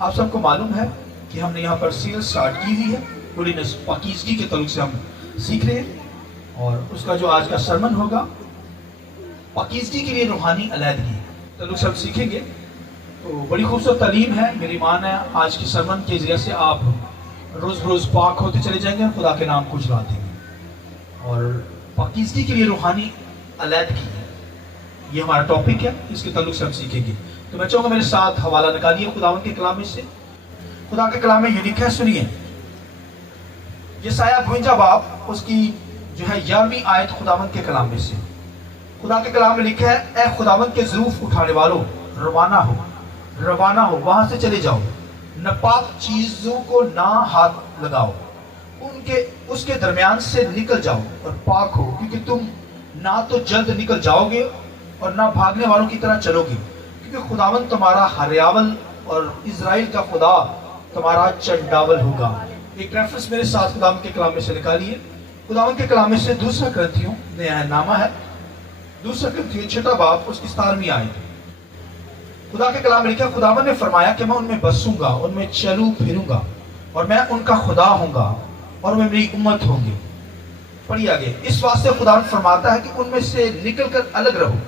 आप सबको मालूम है कि हमने यहाँ पर सीरीज स्टार्ट की हुई है, होलीनेस पाकीज़गी के तल्लुक से हम सीख रहे हैं। और उसका जो आज का सरमन होगा, पाकीज़गी के लिए रूहानी अलहदगी तल्लुक से हम सीखेंगे। तो बड़ी खूबसूरत तालीम है। मेरी ईमान है आज के सरमन के ज़रिए से आप रोज़ रोज़ पाक होते चले जाएंगे, खुदा के नाम को जला देंगे। और पाकीज़गी के लिए रूहानी अलहदगी, ये हमारा टॉपिक है, इसके तल्लुक से हम सीखेंगे। तो मैं चाहूँगा मेरे साथ हवाला निकालिए खुदावंद के कलाम में से। खुदा के कलाम में ये लिखा है, सुनिए। यशायाह 52 बाब उसकी जो है 11वीं आयत खुदावंद के कलाम में से। खुदा के कलाम में लिखा है, ए खुदावंद के ज़रूफ उठाने वालों, रवाना हो, वहां से चले जाओ, नापाक चीजों को ना हाथ लगाओ, उसके दरमियान से निकल जाओ और पाक हो, क्योंकि तुम ना तो जल्द निकल जाओगे और ना भागने वालों की तरह चलोगे, क्योंकि खुदावंद तुम्हारा हरियावल और इज़राइल का खुदा तुम्हारा चंडावल होगा। एक रेफरेंस मेरे साथ खुदावंद के कलाम में से निकालिए। खुदावंद के कलाम में से दूसरा ग्रंथियों नामा है, दूसरा ग्रंथियों 6 बाब उसकी 17वीं आयत। खुदा के कलाम में लिखा, खुदावंद ने फरमाया कि मैं उनमें बसूंगा, उनमें चलूं फिरूंगा, और मैं उनका खुदा होऊंगा और वे मेरी उम्मत होंगे। पढ़िए आगे। इस वास्ते खुदावंद फरमाता है कि उनमें से निकलकर अलग रहो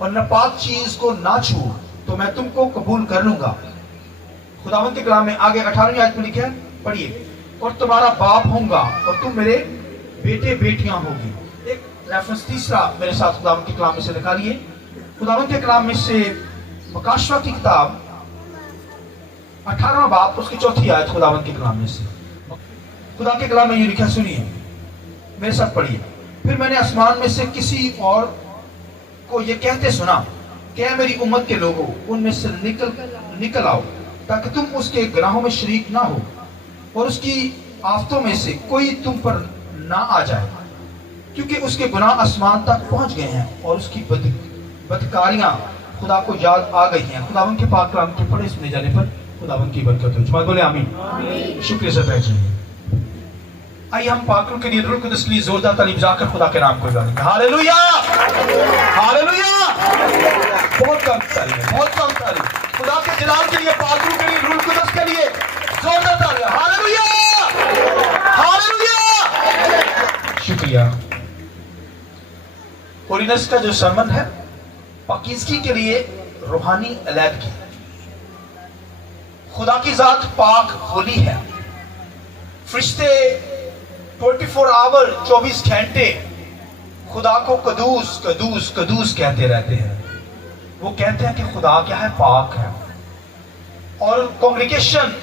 और नापाक चीज को ना छुओ, तो मैं तुमको कबूल कर लूंगा। खुदावंद के कलाम में आगे 18वीं आयत में लिखा है, पढ़िए, और तुम्हारा बाप होऊंगा और तुम मेरे बेटे बेटियां होगी। एक रेफरेंस तीसरा मेरे साथ खुदावंद के कलाम में से निकालिए। खुदावंद के कलाम में से मकाशवा की किताब 18वां बाब उसकी 4थी आयत खुदावंद के कलाम में से। खुदा के कलाम में ये लिखा, सुनिए, मेरे साथ पढ़िए। फिर मैंने आसमान में से किसी और को ये कहते सुना कि मेरी उम्मत के लोगों, उनमें से निकल आओ, ताकि तुम उसके गुनाहों में शरीक ना हो और उसकी आफतों में से कोई तुम पर ना आ जाए, क्योंकि उसके गुनाह आसमान तक पहुंच गए हैं और उसकी बदकारियां खुदा को याद आ गई हैं। खुदावंद के पाक कलाम के पढ़े सुने जाने पर खुदावंद की बरकत हो। जमात बोले आमीन। शुक्रिया से पहचानिए। आइए हम पाक के लिए रूह कुदस के लिए जोरदार तालीम जाकर खुदा के नाम को गाएंगे। Hallelujah, hallelujah. बहुत कम तालीम है, बहुत कम तालीम। खुदा के जलाल के लिए, पाक के लिए, रूह कुदस के लिए जोरदार तालीम। Hallelujah, hallelujah. शुक्रिया। होलीनेस का जो सरमन है, पाकीज़गी के लिए रूहानी अलहदगी। खुदा की जात पाक होली है। फरिश्ते 24 आवर 24 घंटे खुदा को कदूस कदूस कदूस कहते रहते हैं। वो कहते हैं कि खुदा क्या है, पाक है। और कांग्रेगेशन,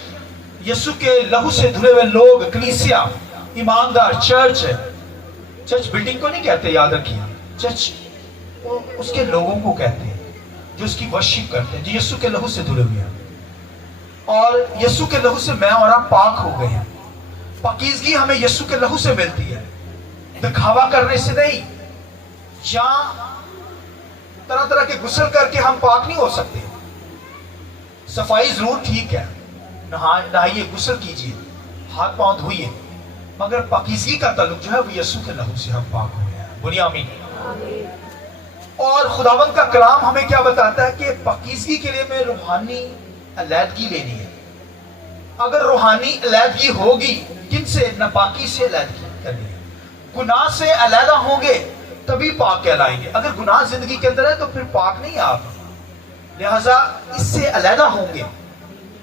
यीशु के लहू से धुले हुए लोग, कलीसिया, ईमानदार, चर्च बिल्डिंग को नहीं कहते, याद रखिए। चर्च उसके लोगों को कहते हैं जो उसकी वर्शिप करते हैं, जो यीशु के लहू से धुले हुए हैं। और यीशु के लहू से मैं और आप पाक हो गए हैं। पाकीज़गी हमें यीशु के लहू से मिलती है, दिखावा करने से नहीं, या तरह तरह के गुस्ल करके हम पाक नहीं हो सकते। सफाई जरूर ठीक है, नहाइए, गुस्ल कीजिए, हाथ पांव धोइए, मगर पाकीज़गी का ताल्लुक जो है वो यीशु के लहू से हम पाक हो गए हैं। बोलिए आमीन। और खुदावंद का कलाम हमें क्या बताता है कि पाकीज़गी के लिए हमें रूहानी अलहदगी लेनी है। अगर रूहानी अलहदगी होगी, किनसे? नापाकी से अलहदगी करनी है। गुनाह से अलहदा होंगे तभी पाक कहलाएंगे। अगर गुनाह जिंदगी के अंदर है तो फिर पाक नहीं आप, लिहाजा इससे अलहदा होंगे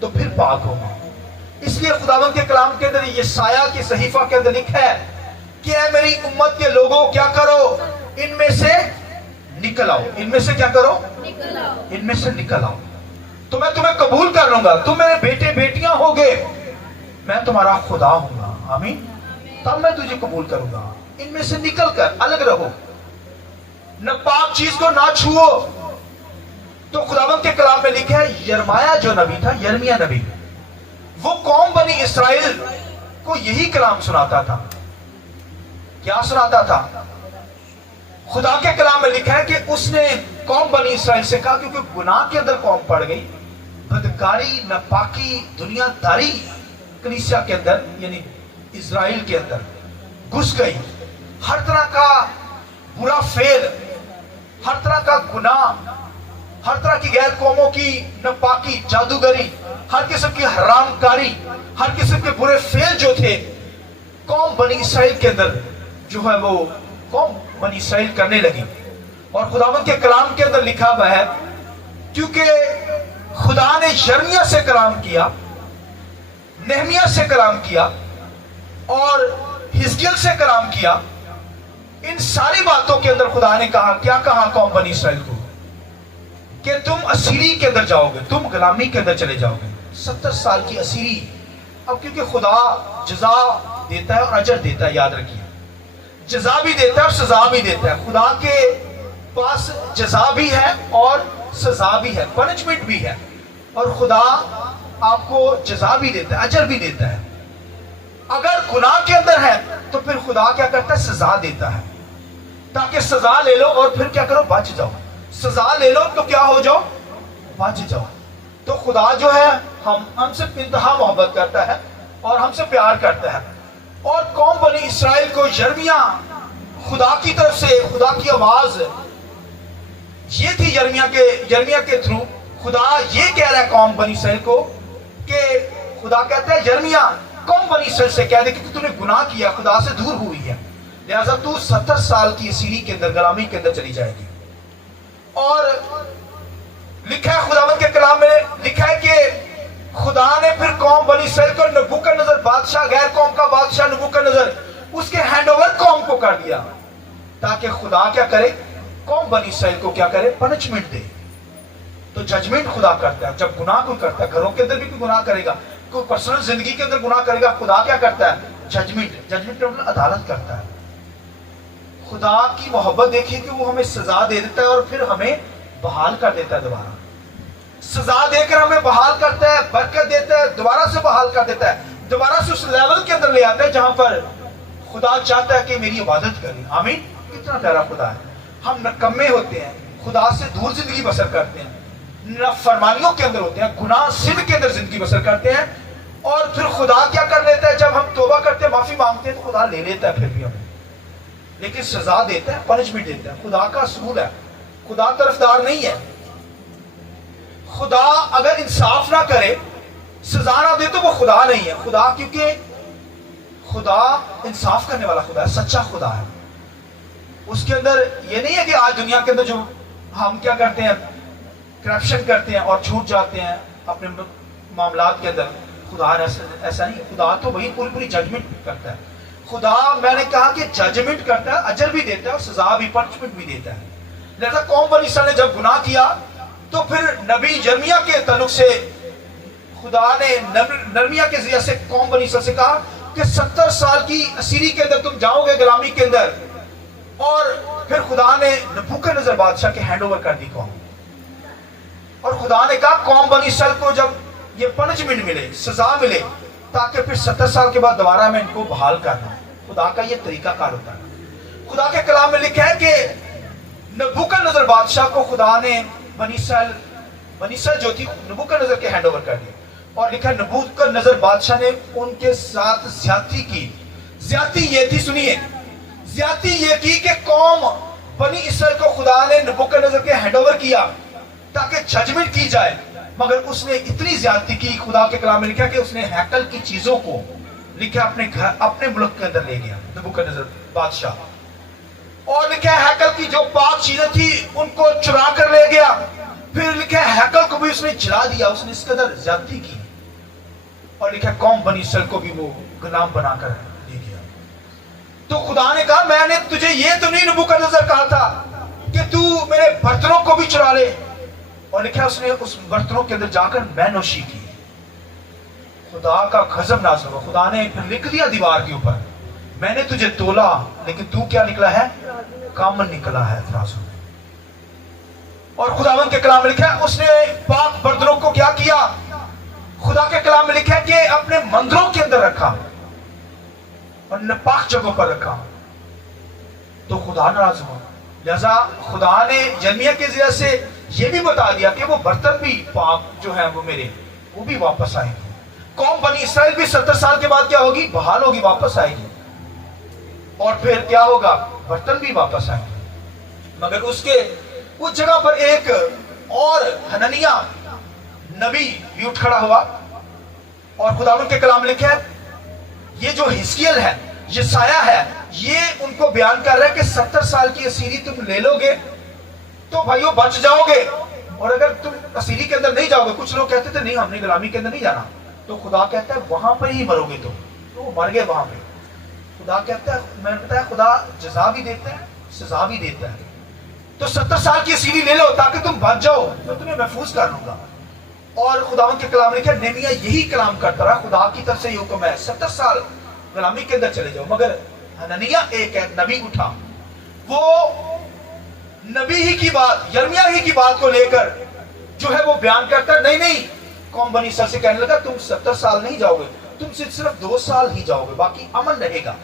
तो फिर पाक होंगे। इसलिए खुदावंद के कलाम के अंदर यशायाह के सहीफा के अंदर लिखा है कि ऐ मेरी उम्मत के लोगों, क्या करो, इनमें से निकल आओ। इनमें से क्या करो? निकल आओ। इनमें से निकल आओ, तो मैं तुम्हें कबूल कर लूंगा, तुम मेरे बेटे बेटियां होगे, मैं तुम्हारा खुदा हूंगा। आमीन। तब मैं तुझे कबूल करूंगा। इनमें से निकल कर अलग रहो, नापाक चीज को ना छुओ। तो खुदावंद के कलाम में लिखा है, यर्माया जो नबी था, यर्मिया नबी, वो कौम बनी इसराइल को यही कलाम सुनाता था। क्या सुनाता था? खुदा के कलाम में लिखा है कि उसने कौम बनी इसराइल से कहा, क्योंकि गुनाह के अंदर कौम पड़ गई, बदकारी, नापाकी, दुनियादारी कलीसिया के अंदर यानी इजराइल के अंदर घुस गई। हर तरह का बुरा फेल, हर तरह का गुनाह, हर तरह की गैर कौमों की नापाकी, जादूगरी, ہر قسم کی حرام کاری، ہر قسم کے برے فعل جو تھے قوم بنی اسرائیل کے اندر جو ہے وہ قوم بنی اسرائیل کرنے لگی. اور خداوند کے کلام کے اندر لکھا ہوا ہے کیونکہ خدا نے یرمیہ سے کلام کیا، نہمیہ سے کلام کیا اور حزقیل سے کلام کیا. ان ساری باتوں کے اندر خدا نے کہا، کیا کہا قوم بنی اسرائیل کو؟ کہ تم اسیری کے اندر جاؤ گے، تم غلامی کے اندر چلے جاؤ گے. 70 سال کی اسیری. اب کیونکہ خدا جزا دیتا ہے اور اجر دیتا ہے، یاد رکھیے، جزا بھی دیتا ہے اور سزا بھی دیتا ہے. خدا کے پاس جزا بھی ہے اور سزا بھی ہے، پنشمنٹ بھی ہے، اور خدا آپ کو جزا بھی دیتا ہے، اجر بھی دیتا ہے. اگر گناہ کے اندر ہے تو پھر خدا کیا کرتا ہے؟ سزا دیتا ہے، تاکہ سزا لے لو اور پھر کیا کرو؟ بچ جاؤ. سزا لے لو تو کیا ہو جاؤ؟ بچ جاؤ. تو خدا جو ہے ہم سے انتہا محبت کرتا ہے اور ہم سے پیار کرتا ہے. اور قوم بنی اسرائیل کو یرمیہ خدا کی طرف سے، خدا کی آواز یہ تھی یرمیہ کے تھرو خدا یہ کہہ رہا ہے قوم بنی اسرائیل کو کہ خدا کہتا ہے یرمیہ قوم بنی اسرائیل سے کہہ دے کہ تو نے گناہ کیا، خدا سے دور ہوئی ہے، لہذا تو 70 سال کی اسیری کے اندر، غلامی کے اندر چلی جائے گی. اور لکھا ہے خداوند کے کلام میں لکھا ہے کہ خدا نے پھر قوم بنی اسرائیل کو نبوکدنضر بادشاہ، غیر قوم کا بادشاہ نبوکدنضر، اس کے ہینڈ اوور قوم کو کر دیا تاکہ خدا کیا کرے؟ قوم بنی اسرائیل کو کیا کرے؟ پنشمنٹ دے. تو ججمنٹ خدا کرتا ہے جب گناہ کوئی کرتا ہے. گھروں کے اندر بھی کوئی گناہ کرے گا، کوئی پرسنل زندگی کے اندر گناہ کرے گا، خدا کیا کرتا ہے؟ ججمنٹ مطلب عدالت کرتا ہے. خدا کی محبت دیکھیے کہ وہ ہمیں سزا دے دیتا ہے اور پھر ہمیں بحال کر دیتا ہے. دوبارہ سزا دے کر ہمیں بحال کرتا ہے، برکت دیتا ہے، دوبارہ سے بحال کر دیتا ہے، دوبارہ سے اس لیول کے اندر لے آتا ہے جہاں پر خدا چاہتا ہے کہ میری عبادت کریں. آمین. کتنا پیارا خدا ہے. ہم نکمے ہوتے ہیں، خدا سے دور زندگی بسر کرتے ہیں، نافرمانیوں کے اندر ہوتے ہیں، گناہ سن کے اندر زندگی بسر کرتے ہیں، اور پھر خدا کیا کر لیتا ہے؟ جب ہم توبہ کرتے ہیں، معافی مانگتے ہیں، تو خدا لے لیتا ہے پھر بھی ہمیں، لیکن سزا دیتا ہے، پنشمنٹ دیتا ہے. خدا کا اصول ہے، خدا طرفدار نہیں ہے. خدا اگر انصاف نہ کرے، سزا نہ دے، تو وہ خدا نہیں ہے. خدا کیونکہ خدا انصاف کرنے والا خدا ہے، سچا خدا ہے. اس کے اندر یہ نہیں ہے کہ آج دنیا کے اندر جو ہم کیا کرتے ہیں؟ کرپشن کرتے ہیں اور چھوٹ جاتے ہیں اپنے معاملات کے اندر. خدا ایسا نہیں. خدا تو وہی پوری ججمنٹ کرتا ہے. خدا میں نے کہا کہ ججمنٹ کرتا ہے، اجر بھی دیتا ہے اور سزا بھی، پنشمنٹ بھی دیتا ہے. لہذا قوم بنی اسرائیل نے جب گناہ کیا تو پھر نبی یرمیہ کے تعلق سے خدا نے نرمیہ کے ذریعے سے قوم بنی اسرائیل سے کہا کہ 70 سال کی اسیری کے اندر تم جاؤ گے، غلامی کے اندر. اور پھر خدا نے نبوکدنضر بادشاہ کے ہینڈ اوور کر دی قوم. اور خدا نے کہا قوم بنی اسرائیل کو جب یہ پنشمنٹ ملے، سزا ملے، تاکہ پھر 70 سال کے بعد دوبارہ میں ان کو بحال کرنا. خدا کا یہ طریقہ کار ہوتا ہے. خدا کے کلام میں لکھا ہے کہ نبوکدنضر بادشاہ کو خدا نے بنی اسرائیل جو تھی نبوکدنضر کے ہینڈ اوور کر دی. اور لکھا ہے نبوکدنضر بادشاہ نے ان کے ساتھ زیادتی کی. زیادتی یہ تھی، سنیے، زیادتی یہ کی کہ قوم بنی اسرائیل کو خدا نے نبوکدنضر کے ہینڈ اوور کیا تاکہ ججمنٹ کی جائے. مگر اس نے اتنی زیادتی کی، خدا کے کلام میں لکھا کہ اس نے ہیکل کی چیزوں کو لکھا اپنے گھر، اپنے ملک کے اندر لے گیا نبوکدنضر بادشاہ. اور لکھا ہے ہیکل کی جو پاک چیزیں تھی ان کو چرا کر لے گیا. پھر لکھا ہے ہیکل کو بھی اس نے جلا دیا. اس نے اس قدر زیادتی کی. اور لکھا ہے قوم بنی اسرائیل کو بھی وہ غلام بنا کر لے گیا. تو خدا نے کہا میں نے تجھے یہ تو نہیں نبوکدنضر کہا تھا کہ تو میرے برتنوں کو بھی چرا لے. اور لکھا ہے اس نے اس برتنوں کے اندر جا کر میں نوشی کی. خدا کا غضب نازل ہوا. خدا نے پھر لکھ دیا دیوار کے اوپر، میں نے تجھے تولا لیکن تو کیا نکلا ہے؟ کم نکلا ہے ترازو میں. اور خداوند کے کلام میں لکھا ہے اس نے پاک برتنوں کو کیا کیا؟ خدا کے کلام میں لکھا ہے کہ اپنے مندروں کے اندر رکھا اور پاک جگہوں پر رکھا. تو خدا ناراض ہوا. لہذا خدا نے یرمیہ کے ذریعے سے یہ بھی بتا دیا کہ وہ برتن بھی پاک جو ہیں وہ میرے، وہ بھی واپس آئیں گے. قوم بنی اسرائیل بھی 70 سال کے بعد کیا ہوگی؟ بحال ہوگی، واپس آئے گی. اور پھر کیا ہوگا؟ برتن بھی واپس آئیں گے. مگر اس جگہ پر ایک اور حنانیہ नबी भी उठ खड़ा हुआ और खुदावंद के कलाम लिखे ये जो हिजकिय्याह है, यशायाह है, ये उनको बयान कर रहा है कि 70 साल की असीरी तुम ले लोगे तो भाइयों बच जाओगे, और अगर तुम असीरी के अंदर नहीं जाओगे, कुछ लोग कहते थे नहीं हमने गुलामी के अंदर नहीं जाना, तो खुदा कहता है वहां पर ही मरोगे तुम, तो वो मर गए वहां पे। खुदा कहता है, मैंने बताया खुदा जजा भी देता है, सजा भी देता है। तो 70 साल की असीरी ले लो ताकि तुम बच जाओ, मैं तुम्हें महफूज कर लूंगा। और खुदावंद के कलाम लिखा, नेमिया यही कलाम करता रहा, खुदा की तरफ से ये हुक्म है 70 साल गुलामी के अंदर चले जाओ। मगर हननिया एक है नबी उठा, वो नबी ही की बात, यर्मिया ही की बात को लेकर जो है वो बयान करता है, नहीं नहीं, कौम बनी इसराइल से कहने लगा तुम 70 साल नहीं जाओगे, तुम सिर्फ 2 साल ही जाओगे, बाकी अमन रहेगा।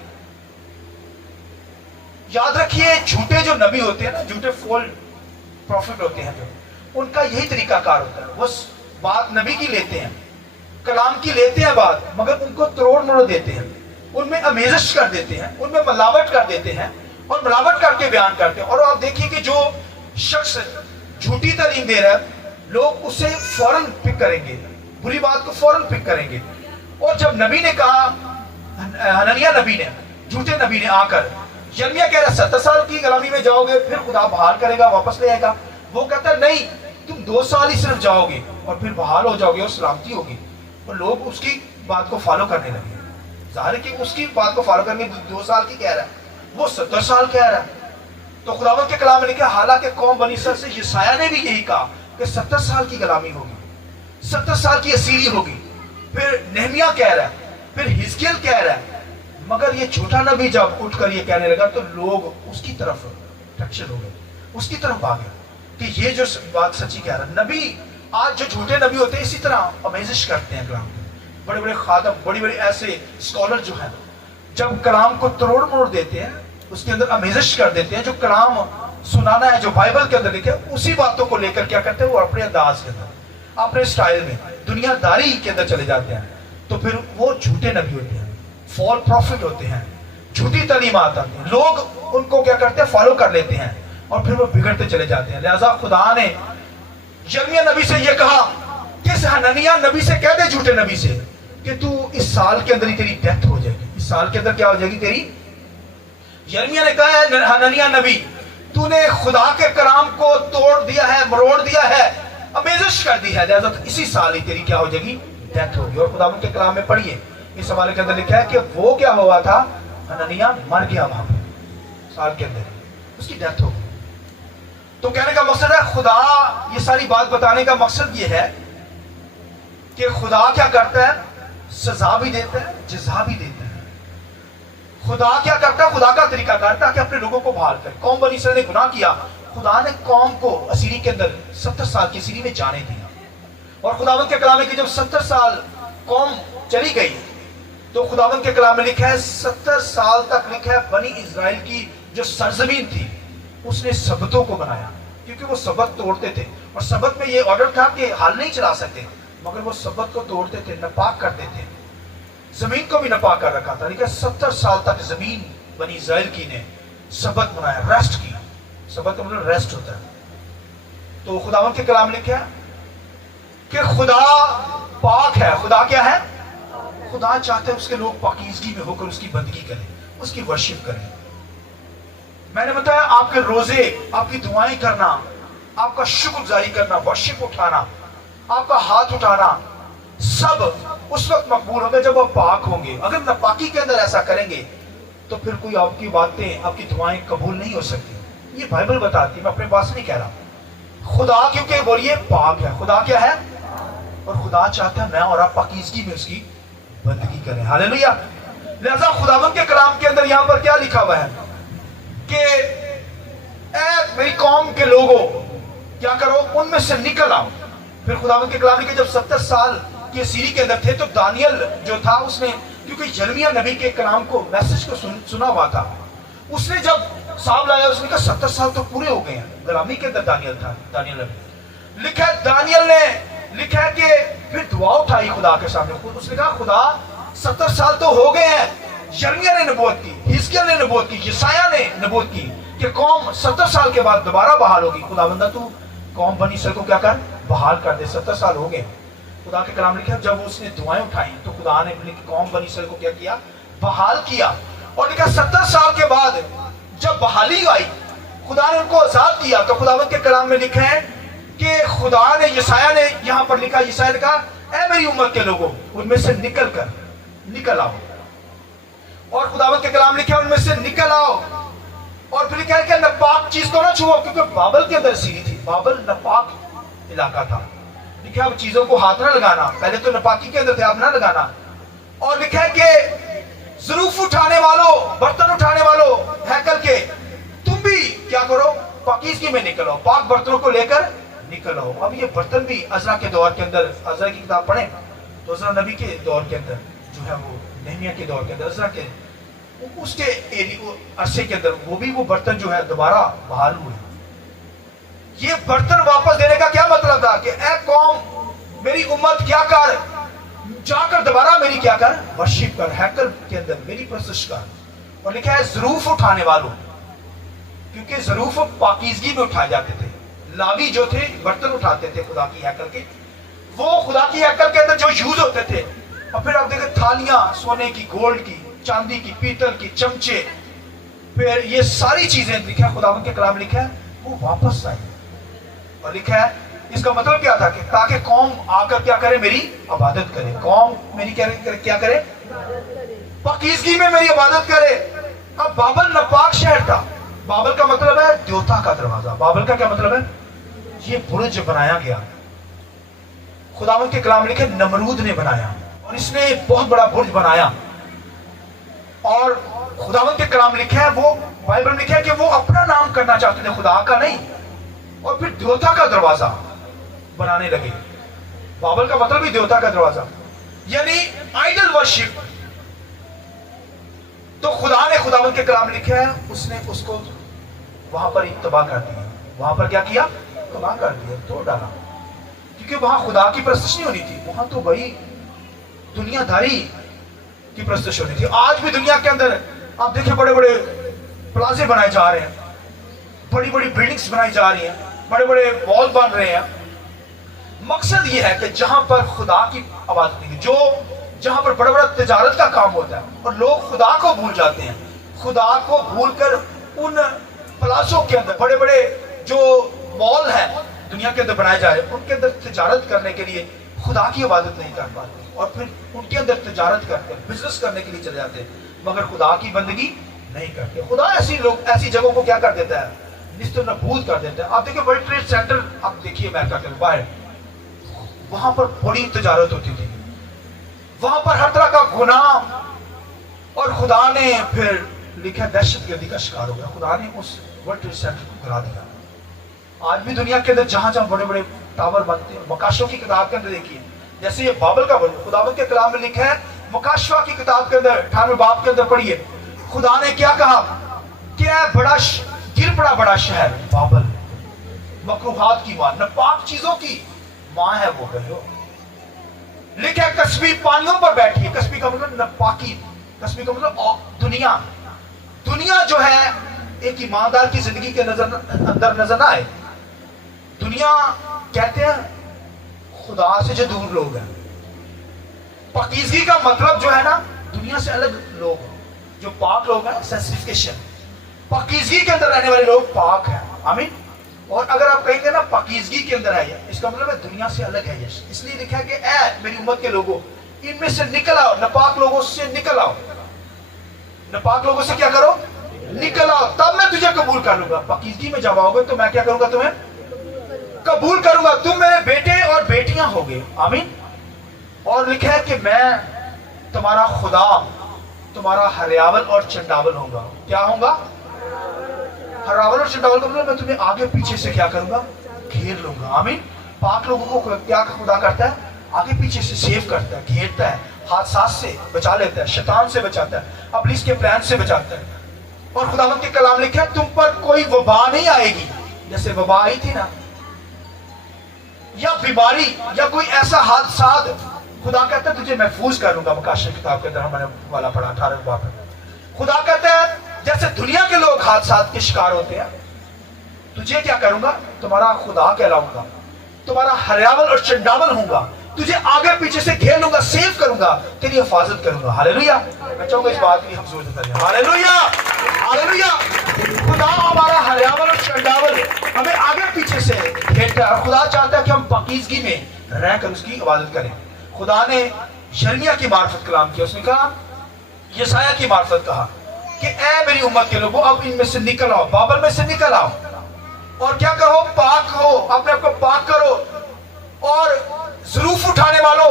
याद रखिए झूठे जो नबी होते हैं ना, झूठे फॉल्स प्रॉफिट होते हैं, जो उनका यही तरीका कार होता है, वो बात नबी की लेते हैं, कलाम की लेते हैं बात, मगर उनको तोड़ मोड़ देते हैं, उनमें अमेजिश कर देते हैं, उनमें मिलावट कर देते हैं और मिलावट करके बयान करते हैं। और आप देखिए कि जो शख्स झूठी तालीम दे रहा है, लोग उसे फौरन पिक करेंगे, बुरी बात को फौरन पिक करेंगे। और जब नबी ने कहा, हननिया नबी ने, झूठे नबी ने आकर, यर्मिया कह रहा 70 साल की गुलामी में जाओगे फिर खुदा बहाल करेगा, वापस ले आएगा, वो कहता है नहीं तुम 2 साल ही सिर्फ जाओगे और फिर बहाल हो जाओगे और सलामती होगी। और लोग उसकी बात को फॉलो करने लगे, जाहिर है कि उसकी बात को फॉलो करके 2 साल की कह रहा है, वो 70 साल कह रहा है। तो खुदावंद के कलाम में लिखा, हालांकि कौम बनी इसराइल से यशायाह ने भी यही कहा कि 70 साल की गुलामी होगी, 70 साल की असीरी होगी। फिर नेहमिया कह रहा है, फिर हिजकिय्याह कह रहा है, मगर ये झूठा नबी जब उठकर ये कहने लगा तो लोग उसकी तरफ अट्रैक्शन हो गए, उसकी तरफ भागे कि ये जो बात सच्ची कह रहा है। नबी आज जो झूठे नबी होते हैं इसी तरह अमेजिश करते हैं कलाम, बड़े बड़े खादम, बड़ी बड़ी ऐसे स्कॉलर जो है जब कलाम को तोड़ मोड़ देते हैं, उसके अंदर अमेजिश कर देते हैं, जो कलाम सुनाना है जो बाइबल के अंदर लिखे उसी बातों को लेकर क्या करते हैं, वो अपने अंदाज के अंदर, अपने स्टाइल में दुनियादारी के अंदर चले जाते हैं। तो फिर वो झूठे नबी होते हैं, फॉल प्रॉफिट होते हैं, झूठी तालीमात आती हैं, लोग उनको क्या करते हैं, फॉलो कर लेते हैं और फिर वो बिगड़ते चले जाते हैं। लिहाजा खुदा ने यर्मिया नबी से ये कहा कि हननिया नबी से कह दे, झूठे नबी से, कि तू इस साल के अंदर ही तेरी डेथ हो जाएगी, इस साल के अंदर क्या हो जाएगी तेरी। यर्मिया ने कहा है, हननिया नबी तूने खुदा के कलाम को तोड़ दिया है, मरोड़ दिया है, अमेजिश कर दी है, लिहाजा इसी साल ही तेरी क्या हो जाएगी, डेथ होगी। और खुदा के कलाम में पढ़िए, इस हवाले के अंदर लिखा है कि वो क्या हुआ था, हननिया मर गया वहां पर, साल के अंदर उसकी डेथ हो गई। तो कहने का मकसद है, खुदा ये सारी बात बताने का मकसद ये है कि खुदा क्या करता है, सजा भी देता है, जजा भी देता है। खुदा क्या करता है, खुदा का तरीका करता है कि अपने लोगों को बहाल करे। कौम बनी इसराइल ने गुनाह किया, खुदा ने कौम को असीरी के अंदर 70 साल की असीरी में जाने दिया। और खुदावंद के कलाम में कि जब 70 साल कौम चली गई तो खुदावंद के कलाम में लिखा है 70 साल तक लिखा है बनी इजराइल की जो सरजमीन थी उसने सबतों को बनाया, क्योंकि वो सबत तोड़ते थे और सबत में ये ऑर्डर था कि हाल नहीं चला सकते, मगर वो सबत को तोड़ते थे, नपाक करते थे, जमीन को भी नपाक कर रखा था। लेकिन 70 साल तक जमीन बनी इजराइल की ने सबत बनाया, रेस्ट की, सबत का मतलब रेस्ट होता है। तो खुदावंद के कलाम लिखा है कि खुदा पाक है। खुदा क्या है, खुदा चाहते हैं उसके लोग पाकीज़गी में होकर उसकी बंदगी करें, उसकी वर्शिप करें। मैंने बताया आपके रोजे, आपकी दुआएं करना, आपका शुक्रगुजारी करना, वर्शिप उठाना, आपका हाथ उठाना, सब उस वक्त मकबूल होगा जब आप पाक होंगे। अगर नापाकी के अंदर ऐसा करेंगे तो फिर कोई आपकी बातें, आपकी दुआएं कबूल नहीं हो सकती। ये बाइबल बताती है, मैं अपने पास नहीं कह रहा। खुदा क्योंकि बोलिए पाक है, खुदा क्या है, और खुदा चाहता है मैं और आप पाकीज़गी में उसकी बंदगी करें। हालेलुया। लिहाजा खुदावंद के कलाम के अंदर यहाँ पर क्या लिखा हुआ है कि ऐ मेरी कौम के लोगों क्या करो, उनमें से निकल आओ। फिर खुदावंद के कलाम लिखे जब 70 साल की असीरी के अंदर थे तो दानियल जो था उसने, क्योंकि यिर्मयाह नबी के कलाम को, मैसेज को सुना हुआ था, उसने जब साहब लाया उसने कहा 70 साल तो पूरे हो गए हैं। गुलामी के अंदर दानियल था, दानियल नबी लिखा है, दानियल ने लिखा है कि फिर दुआ उठाई खुदा के सामने, उसने कहा खुदा 70 साल तो हो गए हैं। यिर्मयाह ने नबूवत की, हिजकिय्याह ने नबूवत की, यशायाह ने नबूवत की कि कौम 70 साल के बाद दोबारा बहाल होगी। खुदावंदा तू कौम बनी इसराइल को क्या कर, बहाल कर दे, 70 साल हो गए। खुदा के कलाम लिखा जब उसने दुआएं उठाई तो खुदा ने अपनी कौम बनी इसराइल को क्या किया, बहाल किया। और लिखा 70 साल के बाद जब बहाली आई, खुदा ने उनको आजाद किया, तो खुदावंद के कलाम में लिखा है कि खुदा ने यशायाह ने यहां पर लिखा, यशायाह ने कहा ऐ मेरी उम्मत के लोगों उनमें से निकल आओ। और खुदावंद के कलाम लिखा उनमें से निकल आओ। और फिर लिखा है कि नापाक चीज को ना छुओ, क्योंकि बाबल के अंदर सीरी थी, बाबल नापाक इलाका था। लिखा है चीजों को हाथ ना लगाना, पहले तो नापाकी के अंदर थे, आप ना लगाना। और लिखा है कि ज़रूफ उठाने वालों, बर्तन उठाने वालों हैकल के, तुम भी क्या करो, पाकीज़गी में निकलो, पाक बर्तनों को लेकर निकलो। अब ये बर्तन भी अज़रा के दौर के अंदर, अज़रा की किताब पढ़ें तो अज़रा नबी के दौर के अंदर जो है वो नेहमिया के दौर के अंदर अज़रा के उसके अरसे के अंदर वो बर्तन जो है दोबारा बहाल हुए। ये बर्तन वापस देने का क्या मतलब था कि ऐ कौम मेरी उम्मत क्या कर, जाकर दोबारा मेरी क्या कर, वर्शिप कर, हैकल के अंदर मेरी परस्तिश कर। और लिखा है ज़रूफ उठाने वालों, क्योंकि ज़रूफ पाकीज़गी में उठाए जाते थे। लावी जो थे बर्तन उठाते थे खुदा की हैकल के, वो खुदा की हैकल के अंदर जो यूज होते थे। और फिर आप देखें थालियां सोने की, गोल्ड की, चांदी की, पीतल की, चमचे, फिर ये सारी चीजें लिखा है खुदावंद के कलाम लिखा है वो वापस आई। और लिखा है इसका मतलब क्या था कि ताकि कौम आकर क्या करे, मेरी इबादत करे, कौम मेरी क्या करे, पाकीज़गी में मेरी इबादत करे। अब बाबल नापाक शहर था। बाबल का मतलब है देवता का दरवाजा। बाबल का क्या मतलब है, ये बुर्ज बनाया गया, खुदावंद के कलाम लिखे नमरूद ने बनाया और इसने बहुत बड़ा बुर्ज बनाया। और खुदावंद के कलाम लिखे है वो बाइबल में लिखा है कि वो अपना नाम करना चाहते थे, खुदा का नहीं, और फिर देवता का दरवाजा बनाने लगे। बाबल का मतलब ही देवता का दरवाजा, यानी आइडल वर्शिप। तो खुदा ने खुदावंद के कलाम लिखा है उसने उसको वहां पर तबाह कर दिया। वहां पर क्या किया, तबाह कर दिया, तोड़ डाला, क्योंकि वहां खुदा की परस्तिश नहीं होनी थी, वहां तो भाई दुनियादारी की परस्तिश होनी थी। आज भी दुनिया के अंदर आप देखिए बड़े बड़े प्लाजे बनाए जा रहे हैं, बड़ी बड़ी बिल्डिंग्स बनाई जा रही हैं, बड़े बड़े मॉल बन रहे हैं। मकसद ये है कि जहां पर खुदा की इबादत नहीं, जो जहां पर बड़ा बड़ा तिजारत का काम होता है और लोग खुदा को भूल जाते हैं, खुदा को भूलकर उन प्लाजों के अंदर बड़े बड़े जो मॉल हैं दुनिया के अंदर बनाए जा रहे हैं, उनके अंदर तिजारत करने के लिए खुदा की इबादत नहीं कर पाते और फिर उनके अंदर तिजारत करते, बिजनेस करने के लिए चले जाते हैं, मगर खुदा की बंदगी नहीं करते। खुदा ऐसी जगहों को क्या कर देता है, निस्तो नबूद कर देता है। आप देखिए वर्ल्ड ट्रेड सेंटर, आप देखिए अमेरिका के बाहर, वहां पर बड़ी तिजारत होती थी, वहां पर हर तरह का गुनाह, और खुदा ने फिर लिखा दहशतगर्दी का शिकार हो गया। खुदा ने उस वर्ल्ड ट्रेड सेंटर को गिरा दिया। आज भी दुनिया के अंदर जहां जहां बड़े बड़े टावर बनते हैं, मकाशों की किताब के अंदर देखिए, जैसे ये बाबल का बन, खुदावंद के कलाम में लिखा है, मकाशवा की किताब के अंदर 98 बाब के अंदर पढ़िए, खुदा ने क्या कहा कि बड़ा गिर पड़ा बड़ा शहर बाबल, मकरूहात की मां, नापाक चीजों की मां है वो गयो। लिखा है कस्बी पानियों पर बैठी है। कस्बी का मतलब नापाकी, कस्बी का मतलब दुनिया। दुनिया जो है एक ईमानदार की जिंदगी के अंदर नजर ना आए। दुनिया कहते हैं खुदा से जो दूर लोग हैं। पाकीज़गी का मतलब जो है ना, दुनिया से अलग लोग, जो पाक लोग हैं, सेंसिफिकेशन, पाकीज़गी के अंदर रहने वाले लोग पाक हैं। आमीन। और अगर आप कहेंगे ना पाकीज़गी के अंदर है, इसका मतलब है दुनिया से अलग है। इसलिए लिखा है कि ऐ मेरी उम्मत के लोगों, इनमें से निकल आओ, नापाक लोगों से निकल आओ। नापाक लोगों से क्या करो, निकल आओ, तब मैं तुझे कबूल कर लूंगा। पाकीज़गी में जब आओगे तो मैं क्या करूंगा, तुम्हें कबूल करूंगा, तुम मेरे बेटे और बेटियां होगे। आमीन। और लिखा है कि मैं तुम्हारा खुदा, तुम्हारा हरियावल और चंडावल होगा। क्या होगा, हरियावल और चंडावल का मतलब मैं तुम्हें आगे पीछे से क्या करूंगा, घेर लूंगा। आमीन। पाक लोगों को क्या खुदा करता है, आगे पीछे से सेव करता है, घेरता है, हादसा से बचा लेता है, शैतान से बचाता है, इब्लीस के प्लान से बचाता है। और खुदावंद के कलाम लिखा है तुम पर कोई वबा नहीं आएगी, जैसे वबा आई थी ना, या बीमारी या कोई ऐसा हादसा, खुदा कहता है तुझे महफूज कर लूंगा। मकाशा किताब के अंदर हमने वाला पढ़ा 18 बाब में। खुदा कहता है जैसे दुनिया के लोग हादसा के शिकार होते हैं, तुझे क्या करूंगा, तुम्हारा खुदा कहलाऊंगा, तुम्हारा हरियावल और चंडावल होऊंगा। तुझे आगे पीछे से घेर लूंगा, सेव करूंगा, तेरी हिफाजत करूंगा। हालेलुया। मैं चाहूंगा इस बात के लिए हम जोर देते हैं हालेलुया, हालेलुया। खुदा हमारा हरियावल और चंडावल हमें आगे पीछे से घेरता है और खुदा चाहता है कि हम पाकीज़गी में रहकर उसकी इबादत करें। खुदा ने यिर्मयाह की मार्फत कलाम किया, उसने कहा, यशायाह की मार्फत कहा कि ऐ मेरी उम्मत के लोगों, अब इनमें से निकल आओ, बाबल में से निकल आओ और क्या कहो, पाक हो, अपने आप को पाक करो और ज़रूफ उठाने वालों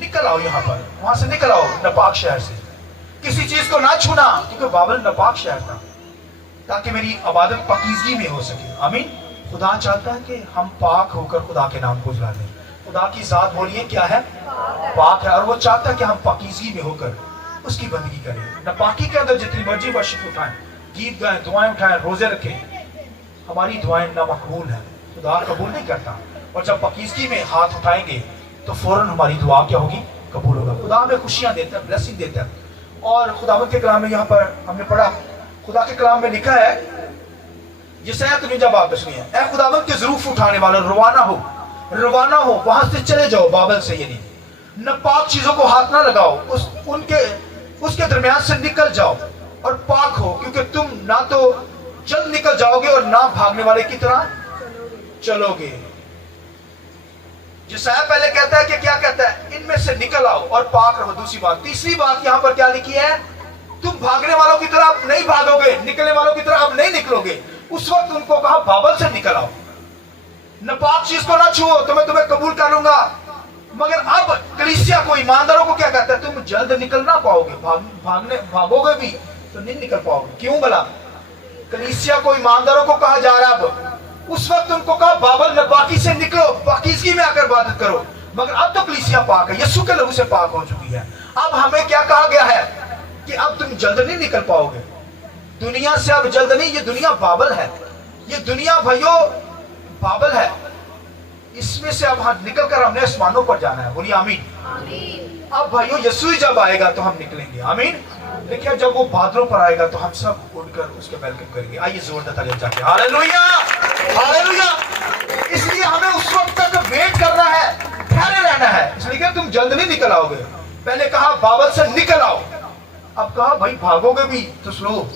निकल आओ, यहां पर वहां से निकल आओ, नपाक शहर से। किसी चीज को ना छूना, क्योंकि बाबल नपाक शहर था, ताकि मेरी इबादत पाकीज़गी में हो सके। आमीन। खुदा चाहता है कि हम पाक होकर खुदा के नाम को जला दें। खुदा की जात बोलिए क्या है, पाक है, और वो चाहता है कि हम पाकीज़गी में होकर उसकी बंदगी करें। नपाकी के अंदर जितनी मर्जी वर्शिप उठाएं, गीत गाएं, दुआएं उठाएं, रोजे रखें, हमारी दुआएं नामकबूल है, खुदा कबूल नहीं करता। और जब पाकीज़गी में हाथ उठाएंगे तो फौरन हमारी दुआ क्या होगी, कबूल होगा। खुदा हमें खुशियां देता है, ब्लेसिंग देता है। और खुदावंद के कलाम में यहाँ पर हमने पढ़ा, खुदा के कलाम में लिखा है, यशायाह 53 बात सुनिए, ऐ खुदावंद के ज़रूफ उठाने वाला, रवाना हो, वहां से चले जाओ, बाबल से, यानी नापाक चीजों को हाथ ना लगाओ, उसके दरमियान से निकल जाओ और पाक हो, क्योंकि तुम ना तो जल्द निकल जाओगे और ना भागने वाले की तरह चलोगे। यशायाह पहले कहता है कि क्या कहता है, इनमें से निकल आओ और पाक रहो। दूसरी बात, तीसरी बात यहां पर क्या लिखी है, तुम भागने वालों की तरह अब नहीं भागोगे, निकलने वालों की तरह अब नहीं निकलोगे। उस वक्त उनको कहा बाबल से निकल आओ, नापाक चीज को ना छुओ तो मैं तुम्हें कबूल कर लूंगा। मगर अब कलीसिया को, ईमानदारों को क्या कहता है, तुम जल्द निकल ना पाओगे, भागोगे भी तो नहीं निकल पाओगे। क्यों भला? कलीसिया को, ईमानदारों को कहा जा रहा है अब, उस वक्त उनको कहा बाबल नापाकी से निकलो, पाकीज़गी में आकर इबादत करो। मगर अब तो कलीसिया पाक है, यीशु के लहू से पाक हो चुकी है। अब हमें क्या कहा गया है कि अब तुम जल्द नहीं निकल पाओगे दुनिया से, अब जल्द नहीं। ये दुनिया बाबल है, ये दुनिया भाइयों बाबल है, इसमें से अब निकल कर हमने आसमानों पर जाना है। बोलिए आमीन। अब भाइयों यीशु ही जब आएगा तो हम निकलेंगे। आमीन। देखिए जब वो बादलों पर आएगा तो हम सब उड़कर उसके वेलकम करेंगे। आइए जोरदार तालियां जाके हालेलुया, हालेलुया। इसलिए हमें उस वक्त तक वेट करना है, ठहरे रहना है। इसलिए कि तुम जल्द नहीं निकल आओगे। पहले कहा बाबल से निकल आओ, अब कहा भाई भागोगे भी तो स्लो।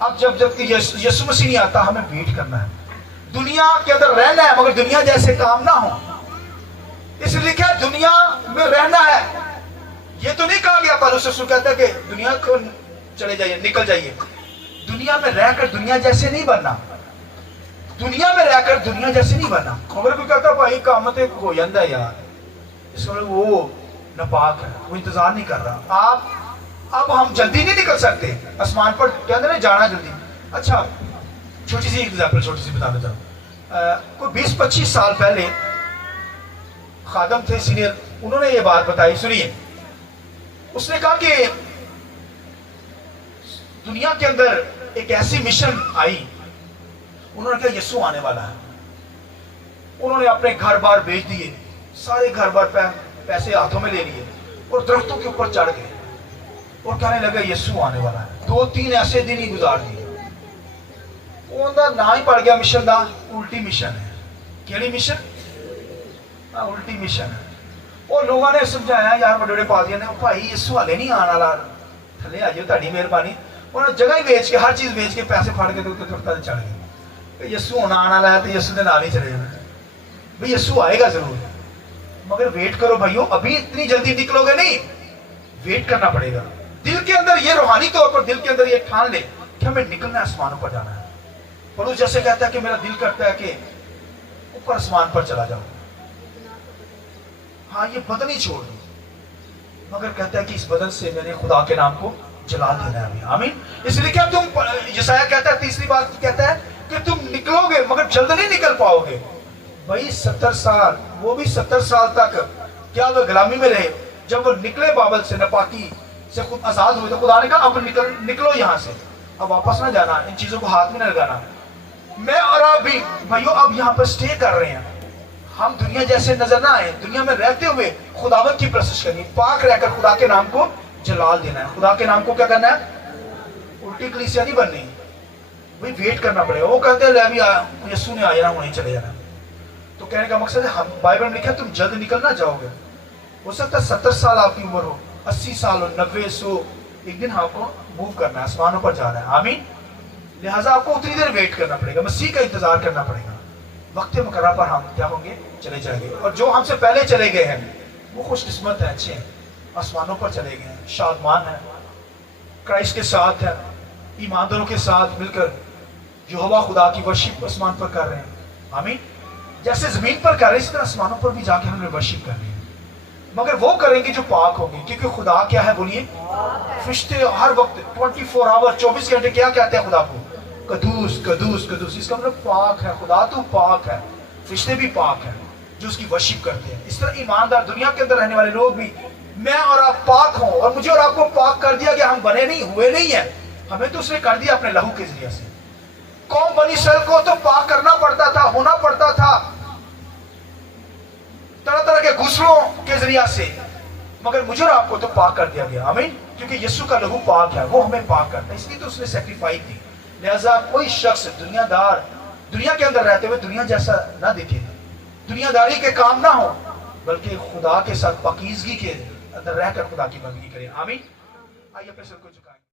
अब जब यीशु मसीह नहीं आता, हमें वेट करना है, दुनिया के अंदर रहना है, मगर दुनिया जैसे काम ना हो। इसलिए क्या दुनिया में रहना है, ये तो नहीं कहा गया, पर उससे कहता है कि दुनिया को चले जाइए, निकल जाइए। दुनिया में रहकर दुनिया जैसे नहीं बनना, दुनिया में रहकर दुनिया जैसे नहीं बनना। मगर कोई कहता भाई कामत हो जाता है यार, इसमें वो नापाक है, वो इंतजार नहीं कर रहा। अब हम जल्दी नहीं निकल सकते आसमान पर, कहते ना जाना जल्दी। अच्छा छोटी सी एग्जाम्पल, छोटी सी बताना चाहूँ। कोई 20-25 साल पहले खादम थे सीनियर, उन्होंने ये बात बताई, सुनिए। उसने कहा कि दुनिया के अंदर एक ऐसी मिशन आई, उन्होंने कहा यीशु आने वाला है। उन्होंने अपने घर बार बेच दिए, सारे घर बार पैसे हाथों में ले लिए और दरख्तों के ऊपर चढ़ गए और कहने लगे यीशु आने वाला है। 2-3 ऐसे दिन ही गुजार दिए। उनका ना ही पड़ गया मिशन का, उल्टी मिशन है। केड़ी मिशन? उल्टी मिशन है। और लोगों ने समझाया यार, बड़े पादियां ने, भाई यीशु हाले नहीं आने वाला, थले आ जाओ, ताड़ी मेहरबानी। उन्होंने जगह ही बेच के, हर चीज बेच के, पैसे फाड़ के दरख्तां ते चढ़ गए। यीशु होना आने वाला है तो यीशु के नाल ही चले जाना भाई, यीशु आएगा जरूर, मगर वेट करो भाइयों, अभी इतनी जल्दी निकलोगे नहीं, वेट करना पड़ेगा। दिल के अंदर ये रूहानी तौर पर दिल के अंदर ये ठान ले कि हमें निकलना है, आसमानों पर जाना है। पौलुस जैसे कहता है कि मेरा दिल करता है कि ऊपर आसमान पर चला जाऊं, हाँ ये बदन ही छोड़ दो, मगर कहता है कि इस बदन से मैंने खुदा के नाम को जला देना है अभी। आमीन। इसलिए क्या तुम, यशायाह कहता है, तीसरी बात कहता है कि तुम निकलोगे मगर जल्द नहीं निकल पाओगे। भाई 70 साल, वो भी 70 साल तक क्या वो गुलामी में रहे। जब वो निकले बाबल से, नापाकी से खुद आजाद हुए, तो खुदा ने कहा अब निकलो यहाँ से, अब वापस ना जाना, इन चीजों को हाथ में न लगाना। मैं और आप भी भाइयों अब यहाँ पर स्टे कर रहे हैं। हम दुनिया जैसे नजर ना आए, दुनिया में रहते हुए खुदावंद की प्रशंसा करनी, पाक रहकर खुदा के नाम को जलाल देना है। खुदा के नाम को क्या करना है? उल्टी कलीसिया नहीं बननी भाई, वेट करना पड़ेगा। वो कहते हैं यीशु ने आ जाना, वहीं चले जाना। तो कहने का मकसद है, हम बाइबल में लिखा है तुम जल्द निकल ना जाओगे। हो सकता है 70 साल आपकी उम्र हो, 80 साल हो, 90, 100, एक दिन आपको मूव करना है, आसमानों पर जाना है। आमीन। लिहाजा आपको उतनी देर वेट करना पड़ेगा, मसीह का इंतजार करना पड़ेगा। वक्त मुकर्रर पर हम क्या होंगे, चले जाएंगे। और जो हमसे पहले चले गए हैं वो खुशकिस्मत है, अच्छे हैं, आसमानों पर चले गए हैं, शादमान है, क्राइस्ट के साथ है, ईमानदारों के साथ मिलकर यहोवा खुदा की वर्शिप आसमान पर कर रहे हैं। आमीन। जैसे जमीन पर कर रहे हैं इस तरह आसमानों पर भी जाके हमने वर्शिप करनी है, मगर वो करेंगे जो पाक होंगे, क्योंकि खुदा क्या है बोलिए, फरिश्ते हर वक्त 24 आवर 24 घंटे क्या कहते हैं खुदा को, कदूस कदूस कदूस। इसका मतलब पाक है, खुदा तो पाक है, फरिश्ते भी पाक है जो उसकी वर्शिप करते हैं। इस तरह ईमानदार दुनिया के अंदर रहने वाले लोग भी, मैं और आप पाक हों, और मुझे और आपको पाक कर दिया कि हम बने नहीं, हुए नहीं है, हमें तो उसने कर दिया अपने लहू के जरिए से। कौम बनी इसराइल को तो पाक करना पड़ता था, होना पड़ता था तरह तरह के गुस्लों के जरिया से, मगर मुझे और आपको तो पाक कर दिया गया। आमीन। क्योंकि यीशु का लहू पाक है, वो हमें पाक करता है, इसलिए तो उसने सैक्रिफाइस दी। लिहाजा कोई शख्स दुनियादार दुनिया के अंदर रहते हुए दुनिया जैसा ना दिखे, दुनियादारी के काम ना हो, बल्कि खुदा के साथ पाकीज़गी के अंदर रहकर खुदा की बंदगी करे। आमीन। आइए अपने सर को झुकाएं।